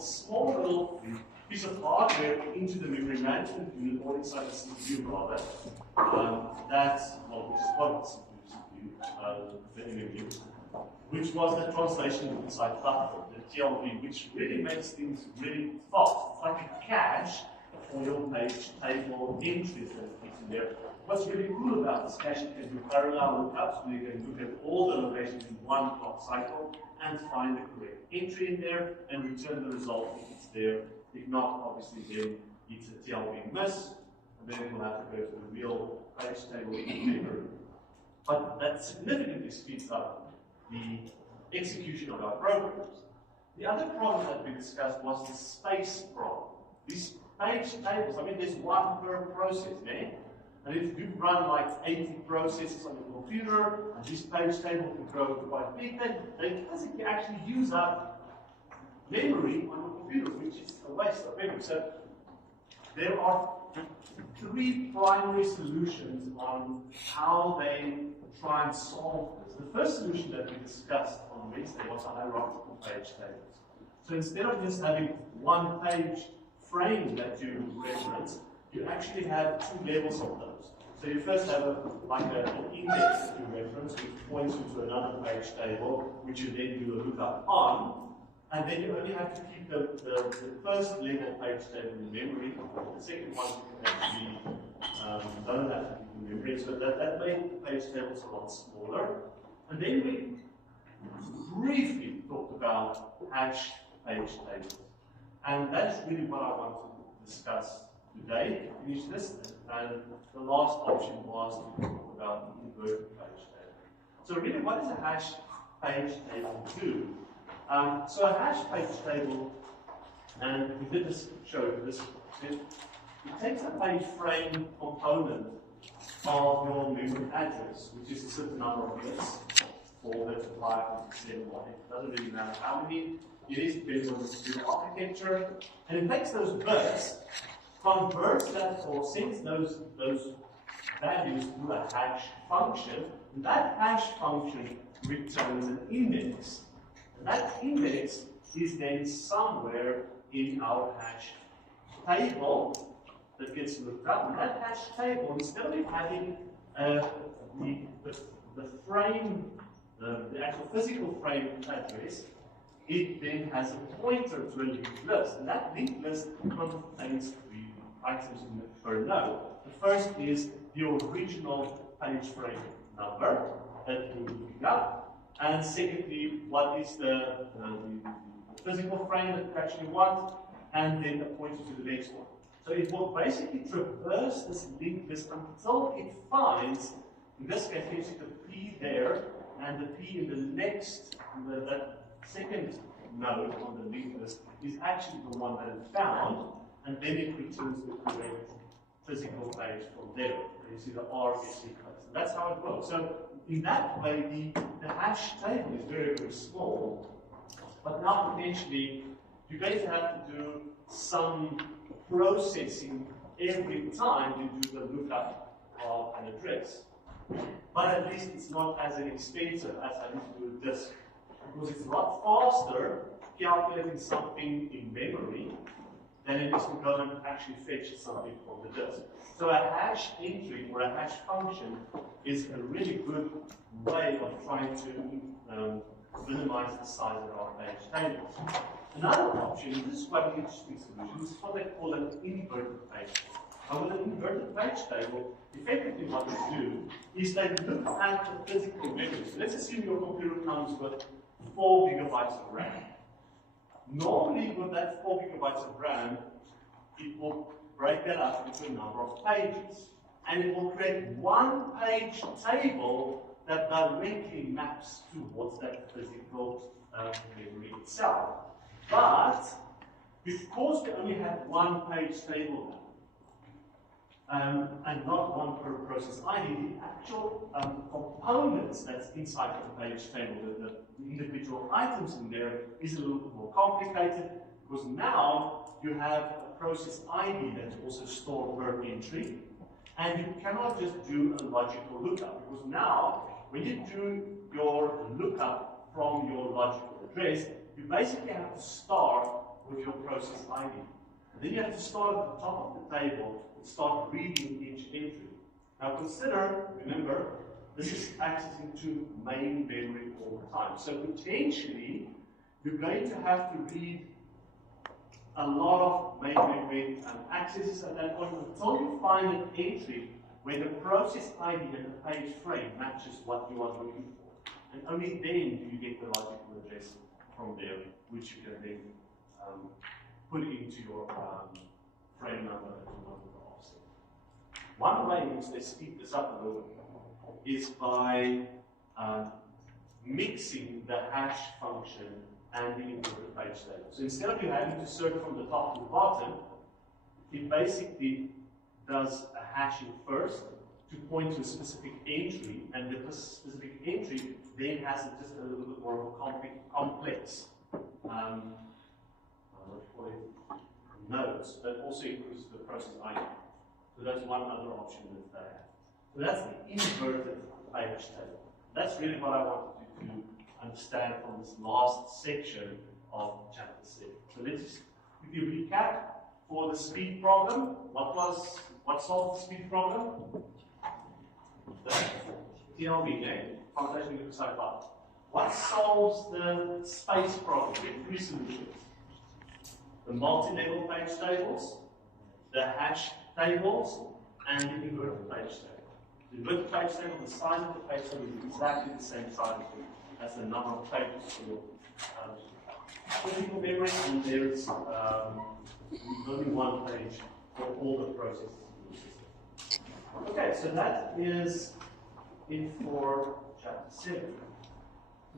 small little piece of hardware into the memory management unit, or inside the CPU rather. That's, well, which is part of the CPU, the NMU, which was the translation inside buffer, the TLB, which really makes things really fast. It's like a cache for your page table entries that fit in there. What's really cool about this cache, you can do parallel lookups, so you can look at all the locations in one clock cycle and find the correct entry in there and return the result if it's there. If not, obviously then it's a TLB miss, and then it will have to go to the real page table in memory. But that significantly speeds up the execution of our programs. The other problem that we discussed was the space problem. These page tables, I mean, there's one per process, eh? And if you run like 80 processes on your computer, and this page table can grow quite big, then they physically actually use up memory on your computer, which is a waste of memory. So there are three primary solutions on how they try and solve this. The first solution that we discussed on Wednesday was hierarchical page tables. So instead of just having one page frame that you reference, you actually have two levels of those. So you first have an index that you reference, which points you to another page table, which you then do a lookup on, and then you only have to keep the first level page table in memory. The second one you can actually don't have to keep in memory, so that made the page tables a lot smaller. And then we briefly talked about hash page tables. And that is really what I want to discuss today, finish this, and the last option was to talk about the inverted page table. So really, what does a hash page table do? So a hash page table, and we did this, show this, it takes a page frame component of your memory address, which is a certain number of bits, 4 bits, 5 bits, 7 bits, it doesn't really matter how many. It is based on the computer architecture, and it takes those bits, converts that or sends those values through a hash function, and that hash function returns an index. And that index is then somewhere in our hash table that gets looked up. And that hash table, instead of having the frame, the actual physical frame address, it then has a pointer to a linked list. And that linked list contains 3 items in it per node. The first is the original page frame number that you're looking up. And secondly, what is the physical frame that you actually want, and then a pointer to the next one. So it will basically traverse this linked list until it finds, in this case, you see the P there, and the P in the next, that second node on the linked list is actually the one that it found, and then it returns the correct physical page from there. You see the R is sequence. And that's how it works. So in that way, the hash table is very, very small, but now potentially you're going to have to do some processing every time you do the lookup of an address. But at least it's not as inexpensive as I need to do a disk, because it's a lot faster calculating something in memory than it is to go and actually fetch something from the disk. So a hash entry or a hash function is a really good way of trying to minimize the size of our page tables. Another option, and this is quite an interesting solution, is what they call an inverted page table. Now with an inverted page table, effectively what they do is they look at the physical memory. So let's assume your computer comes with 4 gigabytes of RAM. Normally with that 4 gigabytes of RAM, it will break that up into a number of pages. And it will create one page table that directly maps towards that physical memory itself. But because we only have one page table now, and not one per process ID, the actual components that's inside of the page table, the individual items in there, is a little bit more complicated, because now you have a process ID that's also stored per entry, and you cannot just do a logical lookup, because now when you do your lookup from your logical address, you basically have to start with your process ID. And then you have to start at the top of the table and start reading each entry. Now consider, remember, this is accessing to main memory all the time. So potentially, you're going to have to read a lot of main memory accesses at that point until you find an entry where the process ID and the page frame matches what you are looking for. And only then do you get the logical address from there, which you can then put into your frame number and the offset. One way in which they speed this up a little bit is by mixing the hash function and the inverted page table. So instead of you having to search from the top to the bottom, it basically does a hashing first to point to a specific entry, and the specific entry then has just a little bit more of a complex nodes, but also includes the process ID. So that's one other option that they have. So that's the inverted page table. That's really what I wanted you to understand from this last section of chapter 6. So let's just quickly recap for the speed problem. What solved the speed problem? The TLB game, Foundation Liquid Sci-Fi. What solves the space problem? We have three solutions. The multi-level page tables, the hash tables, and the inverted page table. The inverted page table, the size of the page table is exactly the same size as the number of tables for your physical memory, and there's only one page for all the processes in the system. Okay, so that is it for chapter 7.